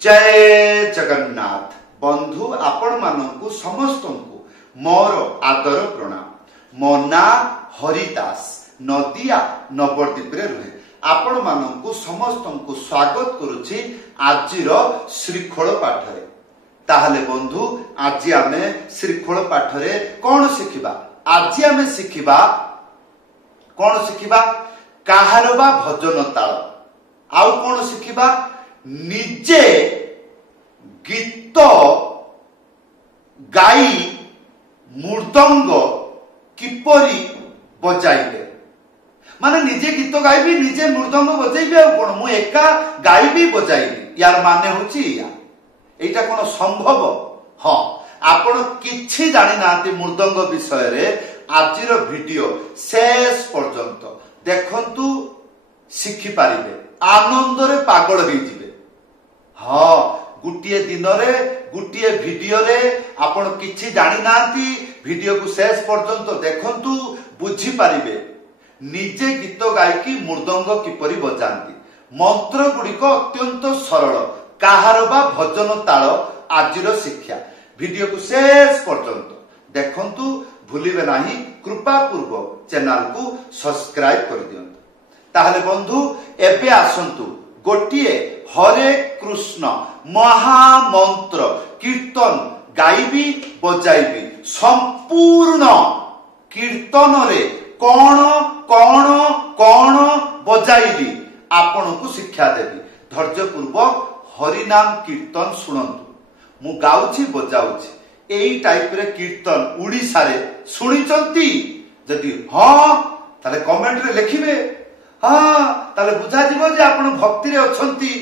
जय जगन्नाथ बंधु आपण मानकु समस्त मोर आदर प्रणाम। मो ना हरिदास नदिया नवद्वीप रे रुहे आपण मानकु समस्त को स्वागत करुछि आजिर श्रीखोल पाठरे। ताहले बंधु आज आमे श्रीखोल पाठरे कौन शिखिबा? आज आमे शिखिबा कौन शिखिबा? काहारबा भजन ताल। आउ कौन शिखिबा? निजे गीत गाई मृदंग किपरि बजाइबे। माने निजे गीत गाइबी निजे मृदंग बजाइबे। कौन मु एका गाइबी बजाइबी यार माने होची या एटा कौन संभव? हाँ आपण किछि जानि नांती मृदंग विषय रे आजिर वीडियो शेष पर्यंत देखंतु शिखि पारिबे आनंद रे पागल होई जिवे। हाँ गुटिए दिन रे गुटिए वीडियो रे आपण किछि जानि नांती वीडियो को शेष पर्यंत देखंतु बुझी पारिबे निजे गीत गायकी मृदंग किपरि बजांती। मंत्र गुड़िक अत्यंत सरल काहार बा भजन ताल आजिर शिक्षा। वीडियो को शेष पर्यंत देखंतु भूलिबे नाही। कृपा पूर्वक चैनल को सब्सक्राइब कर दियंतु। ताहले बंधु एबे आसंतु गोटिए हरे कृष्ण महामंत्र कीर्तन गाइबी बजाइबी। संपूर्ण कीर्तन रे कौन कौन कौन बजाइबी आपण को शिक्षा देबी। धैर्य पूर्वक हरिनाम कीर्तन सुनंतु। मु गाउछि बजाउछि एई टाइप रे कीर्तन उड़ीसा रे सुनिचंती? जदि हां ताले कमेंट रे लिखिबे। हाँ ताले बुझा जीवो जे आपण भक्ति रे अछंती।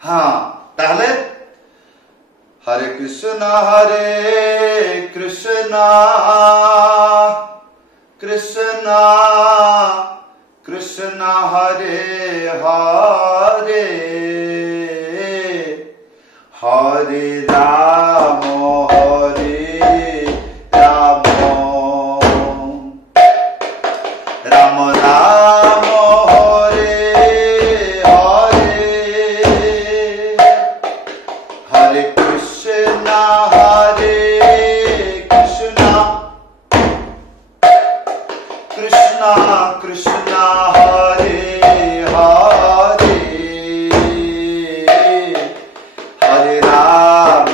हाँ ताले हरे कृष्ण कृष्ण कृष्ण हरे हरे हरे राम राम राम हरे कृष्ण कृष्ण कृष्ण हरे हरे हरे राम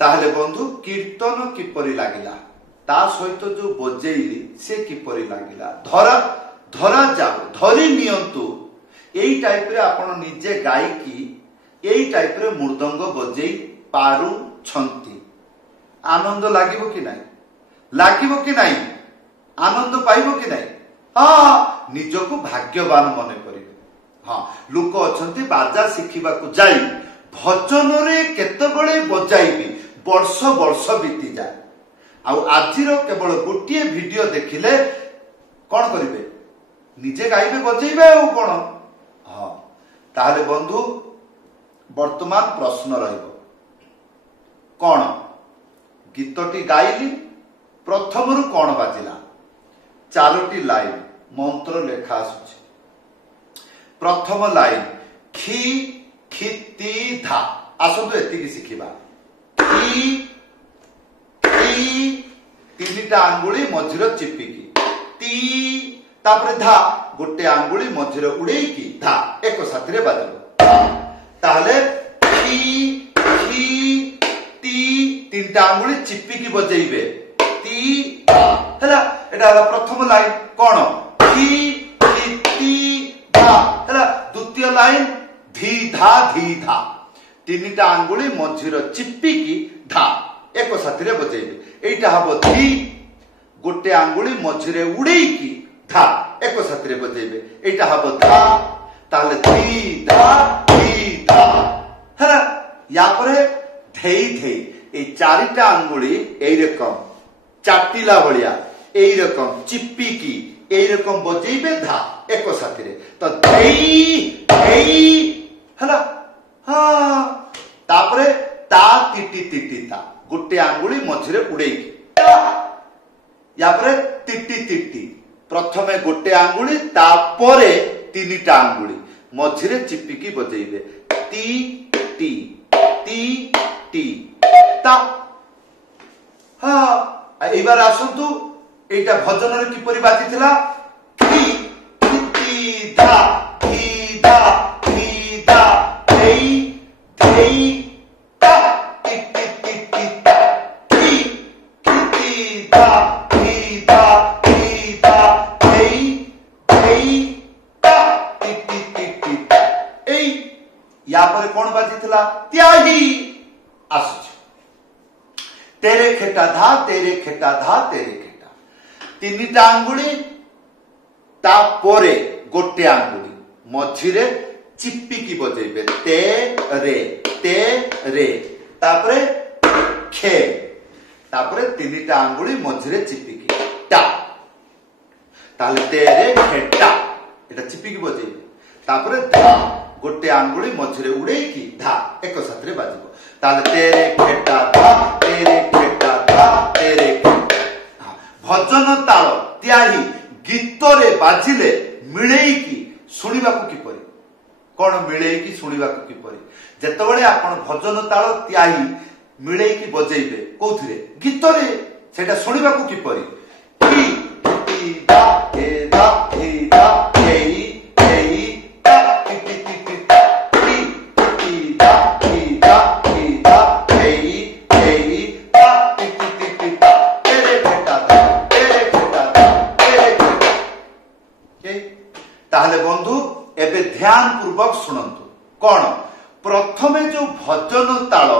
ताहले बंधु कीर्तन किपरि लागिला ता सहित जो बजेइली से किपरि लागिला धरा धरा जाओ धरी नियंतु एई टाइप रे आपण निजे गाई की एई टाइप रे मृदंग बजेई पारु छंती आनंद लागिबो कि नाही आनंद पाइबो कि नाही हाँ निजको भाग्यवान मने करिवे हाँ लोक अछंती बाजा शिखिबा को जाई भजन रे केतेबेले बजाइबी वर्ष वर्ष बीती जाए आउ आजिर केवल गोटे वीडियो देखिले कौन करिवे निजे गाइबे बजेइबे आ कोन हाँ ताहले बंधु वर्तमान प्रश्न रहिबो कौन गीतटी गाइली प्रथम रु कौन बाजिला चारोटी लाइन मंत्र लेखा आसुछि प्रथम लाइन खी खिति धा आसतु एतिकी शिखिबा खी तीनटा आंगुली मझिर चिपिकी ती तापरे धा गोटे आंगुली मझिर उड़ेकी धा एक साथी बाजिबो ताहले खी खी ती तीनटा आंगुली चिपिकी बजेइबे ती हला एटा प्रथम लाइन कोन खी ती धा हला द्वितीय लाइन धी धा तीनटा आंगुली मझिर चिपिकी धा एक साथी बजेइबे एटा हबो धी गोटे आंगुली मझिरे उड़ेकी धा एक साथी बजेइबे एटा हबो धा ताले धी धा हला या परे धेई धेई ए चारिटा आंगुली एई रकम चाटिला भलिया एई रकम चिपिकी एई रकम बजेइबे धा एक साथी तो धेई धेई हला हाँ तापरे ता टिटी ता गोटे आंगुली मझिरे उड़ेकी या परे टिटी प्रथमे गोटे आंगुली तापरे तीनटा आंगुली मझिरे चिपिकी बजेइबे टी टी टी टी ता हाँ एबार आसंतु एटा भजन रे किपरि बाजिथिला खी खिति धा धी धा धेई धेई ता टिटी टिटी ता खी खिति धा धी धा धेई धेई ता टिटी टिटी ता एई या पर कोन बाजिथिला त्याही आसुछ तेरे खेटा धा तेरे खेटा धा तेरे खेटा तीनटा आंगुली ता पोरे गोटे आंगुली मझिरे चिपिकी बजेइबे ते रे तापरे खे तापरे तीनटा आंगुली मझिरे चिपिकी टा ताले तेरे खेटा एटा चिपिकी बजेइबे तापरे धा गोटे आंगुली मझिरे उड़ेकी धा एक साथरे बाजिबो ताले तेरे खेटा धा तेरे भजन ताल त्याही गीत रे बाजिले मिलेकी सुनिबा को किपरि कोन मिलेकी सुनिबा को किपरि जेतबेले आपण भजन ताल त्याही मिलेकी बजेइबे कोथिरे गीत रे सेटा सुनिबा को किपरि की ती दा ए दा ए दा एई एई ता T T T T T दा ए दा ए दा एई एई ता टी टी टी तेरे खेटा ताहले बंधु एबे ध्यान पूर्वक सुनंतु कौन प्रथमे जो भजन ताल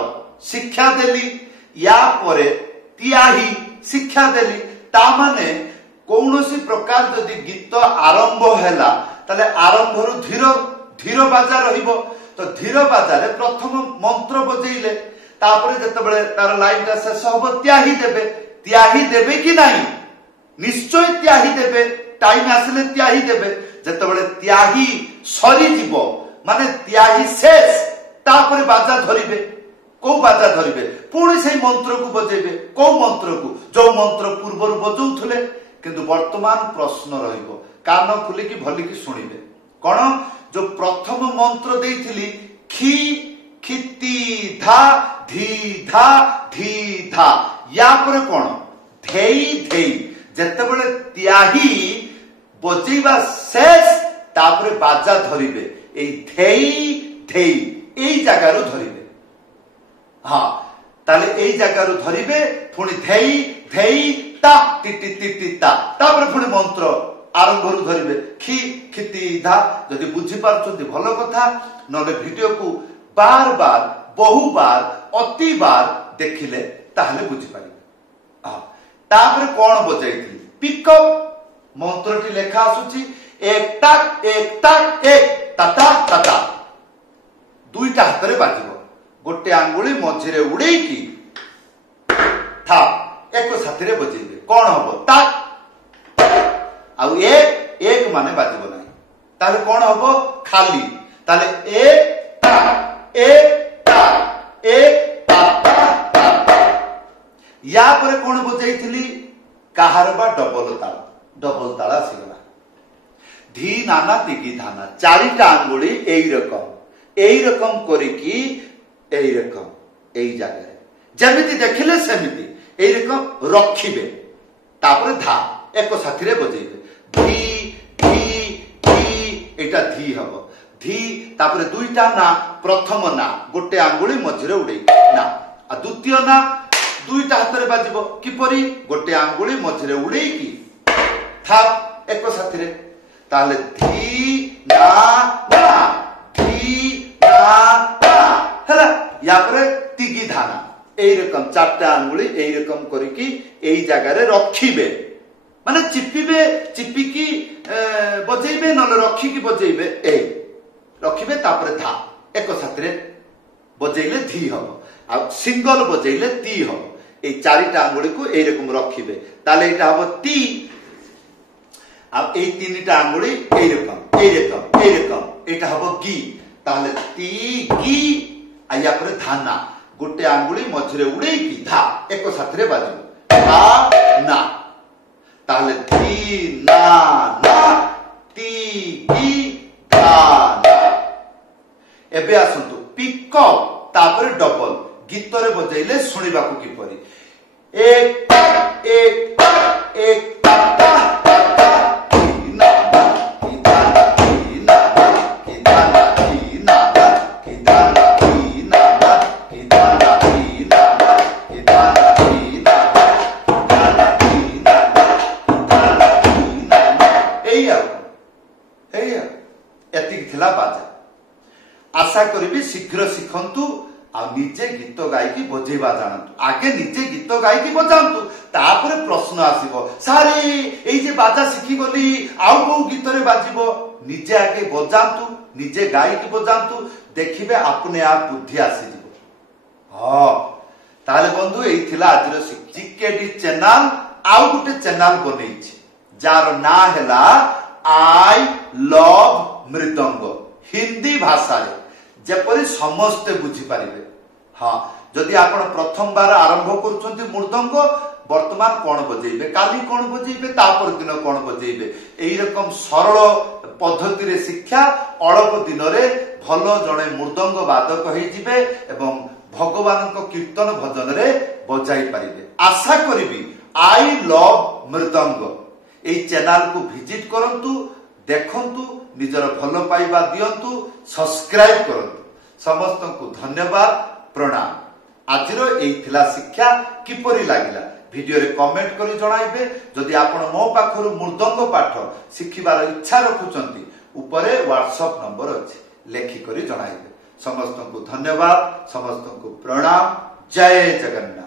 शिक्षा देली या परे त्याही शिक्षा देली ता माने कौनसी प्रकार जदि गीत आरंभ हैला ताले आरंभ रु धीर धीर बाजा रहिबो तो धीर बाजा रे प्रथम मंत्र बजेइले तापरे जतबेले तार लाइन ता शेष होबो त्याही देबे कि नाही निश्चय त्याही देबे टाइम आसले त्याही देबे जतबेले त्याही सरी जीवो माने त्याही शेष तापरे बाजा धरिबे को बाजा धरिबे पुणी से मंत्र को बजेबे को मंत्र को जो मंत्र पूर्व बजौथले किंतु वर्तमान प्रश्न रहिबो कान खुली की भली की सुनिबे कोन जो प्रथम मंत्र देइथिली खी खिति धा धी धा या पर कोन धेई धेई जेतेबेले त्याही बजेइबा शेष तापरे बाजा धरिबे एई धेई धेई एई जगारो धरिबे हाँ ताले एई जगार धरिबे पुणी धेई धेई ता टिटी टिटी ता तापर पुणी मंत्र आरंभ धरिबे खी खिति धा जदि बुझी पारछन्ती भलो कथा नले वीडियो को बार बार बहु बार अति बार देखिले ताहले बुझी पारिबे। तापर कोन बजाइथि पिकअप मंत्रटी लेखा आसुची एक टाक एक ताता ताता दुईटा हाथ रे बाजिबो गोटे आंगुली मझिरे उड़ेकी था एक साथी रे बजेइबे कोन हबो टाक आउ एक माने बाजिबो नाही ताले कोन हबो खाली ताले एक ताता या परे कोन बजाइथिली काहारबा डबल ताला सिगला धी नाना तिगी धाना चारिटा आंगुली एई रकम करिकी एई रकम एई जगह जेमिति देखिले सेमिति एई रकम रखिबे तापर धा एक साथी रे बजेइबे धी धी धी एटा धी हबो धी तापर दुईटा ना प्रथम ना गोटे आंगुली मझिरे उडे ना आ द्वितीय ना दुईटा हाथ रे बाजिबो किपरि गोटे आंगुली मझिरे उडेकी था एक साथी रे ताले धी ना ना धी ना ना हला या परे तिगी धाना एई रकम चारटा आंगुली एई रकम करिकी एई जगह रे रखिबे माने चिपिकी बजेइबे नले रखिकी बजेइबे एई रखिबे तापर धा एक साथी रे बजेइले धी हबो आ सिंगल बजेइले ती हबो ए चारिटा आंगुली को एई रकम रखिबे ताले एटा हबो ती अब ए तीनटा आंगुली एई रकम एटा हबो गी ताले ती गी आया पर धाना गोटे आंगुली मझिरे उड़ेकी धा एक साथी रे बाजिबो धा ना ताले ती ना ना ती गी धा ना एबे आसंतु पिकअप तापर डबल गीत रे बजाइले सुनिबा को किपरि एक ताता आशा करी शीघ्र शिखंतु आ निजे गीत गायकी बजेबा जानतु आगे निजे गीत गायकी बजांतु तापर प्रश्न आसीबो सारे एई जे बाजा शिखी गली आउ को गीत रे बाजिबो निजे आगे बजांतु निजे गायकी बजांतु देखिबे अपने आप बुद्धि आसी जिवो ताले बंधु एई थिला आजिर जीकेडी चैनल आउ गुटे चैनल बनेइछि जार ना हैला आई लव मृदंग हिंदी भाषा रे जेपरि समस्त बुझी पारिबे। हाँ जदि आपण प्रथम बार आरंभ करूछंती मृदंग वर्तमान कोन बजेइबे काली कोन बजेइबे तापर दिन कोन बजेइबे एई रकम सरल पद्धति रे शिक्षा अल्प दिन रे भलो जणे मृदंग वादक होई जिवे एवं भगवान को कीर्तन भजन रे बजाई पारिबे। आशा करिबी आई लव मृदंग एई चैनल को विजिट करंतु देखंतु निजर भलो पाइबा दियंतु सब्सक्राइब करंतु समस्त को धन्यवाद प्रणाम। आजिर एई थिला शिक्षा किपरि लागिला वीडियो रे कमेंट करी जणाइबे। जदि आपण मो पाखरु मृदंग पाठ शिखिबार इच्छा रखुचंती उपरे व्हाट्सएप नंबर अछि लेखि करी जणाइबे। समस्त को धन्यवाद समस्त को प्रणाम। जय जगन्नाथ।